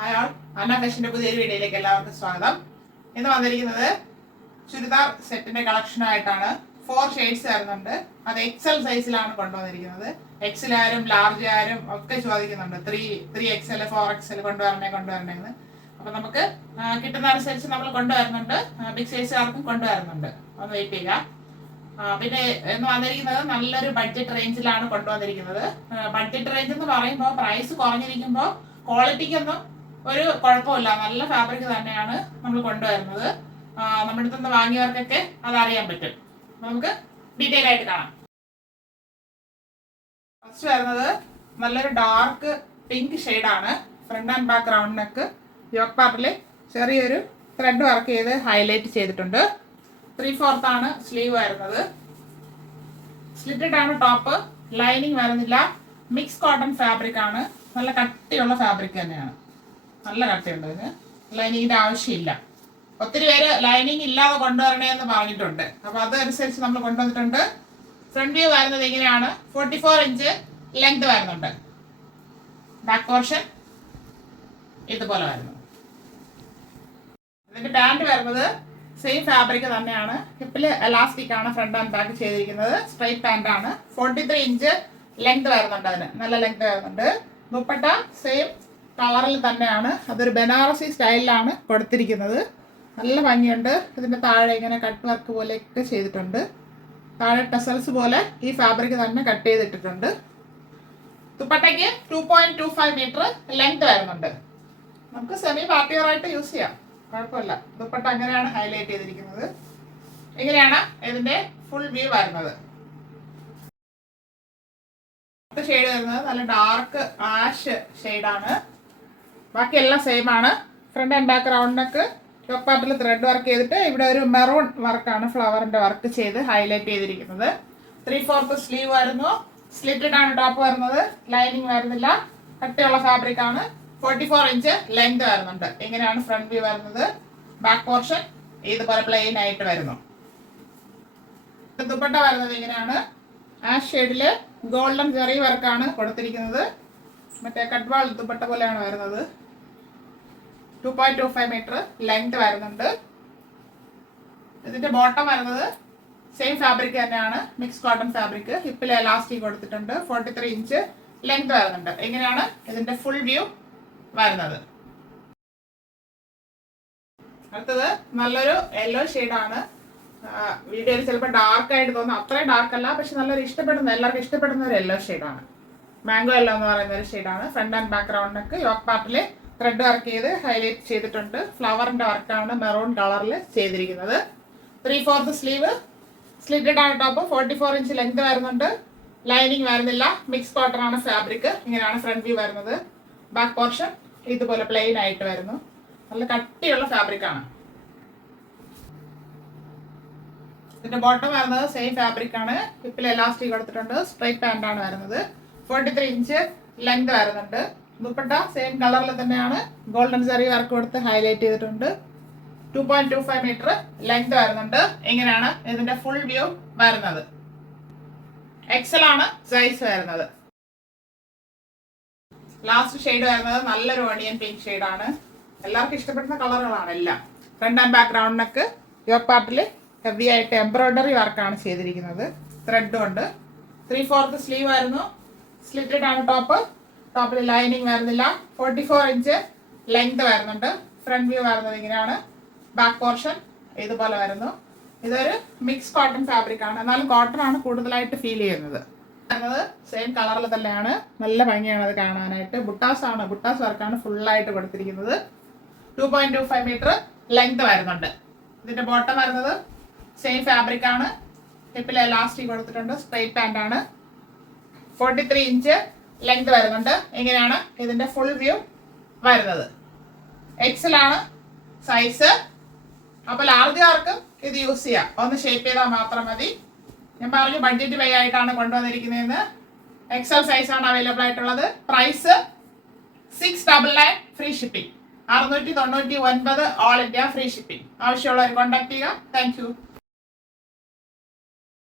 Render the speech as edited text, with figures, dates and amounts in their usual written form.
Hi all, അന്ന ഫാഷന്റെ പുതിയൊരു വീഡിയോയിലേക്ക് എല്ലാവർക്കും സ്വാഗതം. ഇന്ന് വന്നിരിക്കുന്നത് ചുരിദാർ സെറ്റിന്റെ കളക്ഷനായിട്ടാണ്. 4 ഷെയ്ഡ്സ് വരുന്നുണ്ട്. അത് എക്സൽ സൈസിലാണ് കൊണ്ടുവന്നിരിക്കുന്നത്. എക്സൽ ആരും ലാർജ് ആരും ഒക്കെ ചോദിക്കുന്നുണ്ട് 3XL 4XL കൊണ്ടുവരണേന്ന്. അപ്പൊ നമുക്ക് കിട്ടുന്ന അനുസരിച്ച് നമ്മൾ കൊണ്ടുവരുന്നുണ്ട്. ബിഗ് സൈസുകാർക്കും കൊണ്ടുവരുന്നുണ്ട്. ഒന്ന് വെയിറ്റ് ചെയ്യുക. പിന്നെ എന്ന് വന്നിരിക്കുന്നത് നല്ലൊരു ബഡ്ജറ്റ് റേഞ്ചിലാണ് കൊണ്ടുവന്നിരിക്കുന്നത്. ബഡ്ജറ്റ് റേഞ്ച് എന്ന് പറയുമ്പോൾ പ്രൈസ് കുറഞ്ഞിരിക്കുമ്പോൾ ക്വാളിറ്റിക്കൊന്നും ഒരു കുഴപ്പമില്ല. നല്ല ഫാബ്രിക് തന്നെയാണ് നമ്മൾ കൊണ്ടുവരുന്നത്. നമ്മുടെ അടുത്തുനിന്ന് വാങ്ങിയവർക്കൊക്കെ അതറിയാൻ പറ്റും. നമുക്ക് ഡീറ്റെയിൽ ആയിട്ട് കാണാം. ഫസ്റ്റ് വരുന്നത് നല്ലൊരു ഡാർക്ക് പിങ്ക് ഷെയ്ഡാണ്. Front and back round neck, yoke പാർട്ടിൽ ചെറിയൊരു ത്രെഡ് വർക്ക് ചെയ്ത് ഹൈലൈറ്റ് ചെയ്തിട്ടുണ്ട്. 3/4 ആണ് സ്ലീവ് വരുന്നത്. സ്ലിറ്റഡ് ആണ് ടോപ്പ്. ലൈനിങ് വരുന്നില്ല. മിക്സ് കോട്ടൺ ഫാബ്രിക് ആണ്. നല്ല കട്ടിയുള്ള ഫാബ്രിക് തന്നെയാണ്. നല്ല കട്ടിയുണ്ട്. ഇതിന് ലൈനിങ്ങിന്റെ ആവശ്യമില്ല. ഒത്തിരി പേര് ലൈനിങ് ഇല്ലാതെ കൊണ്ടുവരണേ എന്ന് പറഞ്ഞിട്ടുണ്ട്. അപ്പൊ അതനുസരിച്ച് നമ്മൾ കൊണ്ടുവന്നിട്ടുണ്ട്. ഫ്രണ്ട് വ്യൂ വരുന്നത് ഇങ്ങനെയാണ്. 44 ഇഞ്ച് ലെങ്ത് വരുന്നുണ്ട്. ബാക്ക് പോർഷൻ ഇതുപോലെ വരുന്നു. ഇതിന്റെ പാന്റ് വരുന്നത് സെയിം ഫാബ്രിക് തന്നെയാണ്. ഹിപ്പില് എലാസ്റ്റിക് ആണ് ഫ്രണ്ട് ആൻഡ് ബാക്ക് ചെയ്തിരിക്കുന്നത്. സ്ട്രൈറ്റ് പാന്റ് ആണ്. 43 ഇഞ്ച് ലെങ്ത് വരുന്നുണ്ട്. അതിന് നല്ല ലെങ്ത് വരുന്നുണ്ട്. ദുപ്പട്ട സെയിം കളറിൽ തന്നെയാണ്. അതൊരു ബനാറസി സ്റ്റൈലിലാണ് കൊടുത്തിരിക്കുന്നത്. നല്ല ഭംഗിയുണ്ട്. ഇതിന്റെ താഴെ ഇങ്ങനെ കട്ട് വർക്ക് പോലെയൊക്കെ ചെയ്തിട്ടുണ്ട്. താഴെ ടെസൽസ് പോലെ ഈ ഫാബ്രിക് തന്നെ കട്ട് ചെയ്തിട്ടിട്ടുണ്ട്. ദുപ്പട്ടയ്ക്ക് 2.25 മീറ്റർ ലെങ്ത് വരുന്നുണ്ട്. നമുക്ക് സെമി പാർട്ടി വെയർ ആയിട്ട് യൂസ് ചെയ്യാം, കുഴപ്പമില്ല. ദുപ്പട്ട അങ്ങനെയാണ് ഹൈലൈറ്റ് ചെയ്തിരിക്കുന്നത്. ഇങ്ങനെയാണ് ഇതിന്റെ ഫുൾ വ്യൂ വരുന്നത്. അടുത്ത ഷെയ്ഡ് വരുന്നത് നല്ല ഡാർക്ക് ആഷ് ഷെയ്ഡാണ്. ബാക്കി എല്ലാം സെയിം ആണ്. Front and back round neck, yoke പാർട്ടിൽ ത്രെഡ് വർക്ക് ചെയ്തിട്ട് ഇവിടെ ഒരു മെറൂൺ വർക്കാണ് ഫ്ലവറിന്റെ വർക്ക് ചെയ്ത് ഹൈലൈറ്റ് ചെയ്തിരിക്കുന്നത്. 3/4 സ്ലീവ് വരുന്നു. സ്ലിറ്റഡ് ആണ് ടോപ്പ് വരുന്നത്. ലൈനിങ് വരുന്നില്ല. കട്ടിയുള്ള ഫാബ്രിക് ആണ്. 44 ഇഞ്ച് ലെങ്ത് വരുന്നുണ്ട്. ഇങ്ങനെയാണ് ഫ്രണ്ട് വ്യൂ വരുന്നത്. ബാക്ക് പോർഷൻ ഇതുപോലെ പ്ലെയിൻ ആയിട്ട് വരുന്നു. ദുപ്പട്ട വരുന്നത് ഇങ്ങനെയാണ്. ആഷ് ഷെയ്ഡില് ഗോൾഡൻ ജെറി വർക്കാണ് കൊടുത്തിരിക്കുന്നത്. മറ്റേ കട്ട്വാൾ ദുപ്പട്ട പോലെയാണ് വരുന്നത്. 2.25 മീറ്റർ ലെങ്ത് വരുന്നുണ്ട്. ഇതിന്റെ ബോട്ടം വരുന്നത് സെയിം ഫാബ്രിക് തന്നെയാണ്. Mix cotton fabric. ഹിപ്പിൽ എലാസ്റ്റിക് കൊടുത്തിട്ടുണ്ട്. 43 ഇഞ്ച് ലെങ്ത് വരുന്നുണ്ട്. ഇങ്ങനെയാണ് ഇതിന്റെ ഫുൾ വ്യൂ വരുന്നത്. അടുത്തത് നല്ലൊരു യെല്ലോ ഷെയ്ഡാണ്. വീഡിയോയിൽ ചിലപ്പോൾ ഡാർക്ക് ആയിട്ട് തോന്നും. അത്രയും ഡാർക്ക് അല്ല, പക്ഷെ നല്ലൊരു എല്ലാവർക്കും ഇഷ്ടപ്പെടുന്ന ഒരു യെല്ലോ ഷെയ്ഡാണ്. മാംഗോ യെല്ലോ എന്ന് പറയുന്ന ഒരു ഷെയ്ഡാണ്. Front and back round neck, yoke പാർട്ടില് ത്രെഡ് വർക്ക് ചെയ്ത് ഹൈലൈറ്റ് ചെയ്തിട്ടുണ്ട്. ഫ്ലവറിന്റെ വർക്കാണ് മെറൂൺ കളറിൽ ചെയ്തിരിക്കുന്നത്. 3/4 സ്ലീവ്. സ്ലിറ്റഡ് ആണ് ടോപ്പ്. 44 ഇഞ്ച് ലെങ്ത് വരുന്നുണ്ട്. ലൈനിങ് വരുന്നില്ല. മിക്സ് കോട്ടൺ ആണ് ഫാബ്രിക്. ഇങ്ങനെയാണ് ഫ്രണ്ട് വ്യൂ വരുന്നത്. ബാക്ക് പോർഷൻ ഇതുപോലെ പ്ലെയിൻ ആയിട്ട് വരുന്നു. നല്ല കട്ടിയുള്ള ഫാബ്രിക് ആണ്. ഇതിന്റെ ബോട്ടം വരുന്നത് സെയിം ഫാബ്രിക് ആണ്. ഹിപ്പിൽ എലാസ്റ്റിക് കൊടുത്തിട്ടുണ്ട്. സ്ട്രൈറ്റ് പാന്റ് ആണ് വരുന്നത്. 43 ഇഞ്ച് ലെങ്ത് വരുന്നുണ്ട്. ദുപ്പട്ട സെയിം കളറിൽ തന്നെയാണ്. ഗോൾഡൻ ജെറി വർക്ക് കൊടുത്ത് ഹൈലൈറ്റ് ചെയ്തിട്ടുണ്ട്. 2.25 മീറ്റർ ലെങ്ത് വരുന്നുണ്ട്. ഇങ്ങനെയാണ് ഇതിന്റെ ഫുൾ വ്യൂ വരുന്നത്. എക്സൽ ആണ് സൈസ് വരുന്നത്. ലാസ്റ്റ് ഷെയ്ഡ് വരുന്നത് നല്ലൊരു ഓണിയൻ പിങ്ക് ഷെയ്ഡാണ്. എല്ലാവർക്കും ഇഷ്ടപ്പെടുന്ന കളറുകളാണ് എല്ലാം. Front and back round neck, yoke പാർട്ടിൽ ഹെവി ആയിട്ട് എംബ്രോയിഡറി വർക്കാണ് ചെയ്തിരിക്കുന്നത്. ത്രെഡും ഉണ്ട്. 3/4 സ്ലീവ് വരുന്നു. സ്ലിറ്റഡ് ആണ് ടോപ്പ്. ടോപ്പിൽ ലൈനിങ് വരുന്നില്ല. 44 ഇഞ്ച് ലെങ്ത് വരുന്നുണ്ട്. ഫ്രണ്ട് വ്യൂ വരുന്നത് ഇങ്ങനെയാണ്. ബാക്ക് പോർഷൻ ഇതുപോലെ വരുന്നു. ഇതൊരു മിക്സ് കോട്ടൺ ഫാബ്രിക് ആണ്. എന്നാലും കോട്ടൺ ആണ് കൂടുതലായിട്ട് ഫീൽ ചെയ്യുന്നത്. സെയിം കളറിൽ തന്നെയാണ്. നല്ല ഭംഗിയാണ് അത് കാണാനായിട്ട്. ബുട്ടാസ് വർക്കാണ് ഫുള്ളായിട്ട് കൊടുത്തിരിക്കുന്നത്. 2.25 മീറ്റർ ലെങ്ത് വരുന്നുണ്ട്. ഇതിന്റെ ബോട്ടം വരുന്നത് സെയിം ഫാബ്രിക് ആണ്. ഹിപ്പിൽ എലാസ്റ്റിക് കൊടുത്തിട്ടുണ്ട്. സ്ട്രൈറ്റ് പാന്റ് ആണ്. 43 ഇഞ്ച് ലെങ്ത് വരുന്നുണ്ട്. ഇങ്ങനെയാണ് ഇതിന്റെ ഫുൾ വ്യൂ വരുന്നത്. എക്സൽ ആണ് സൈസ്. അപ്പൊ ലാർജുകാർക്കും ഇത് യൂസ് ചെയ്യാം. ഒന്ന് ഷേപ്പ് ചെയ്താൽ മാത്രം മതി. ഞാൻ പറഞ്ഞു ബഡ്ജറ്റ് വേ ആയിട്ടാണ് കൊണ്ടുവന്നിരിക്കുന്നതെന്ന്. എക്സൽ സൈസ് ആണ് അവൈലബിൾ ആയിട്ടുള്ളത്. Price 699 free shipping. 699 all India free shipping. ആവശ്യമുള്ളവർ കോൺടാക്ട് ചെയ്യുക. Thank U.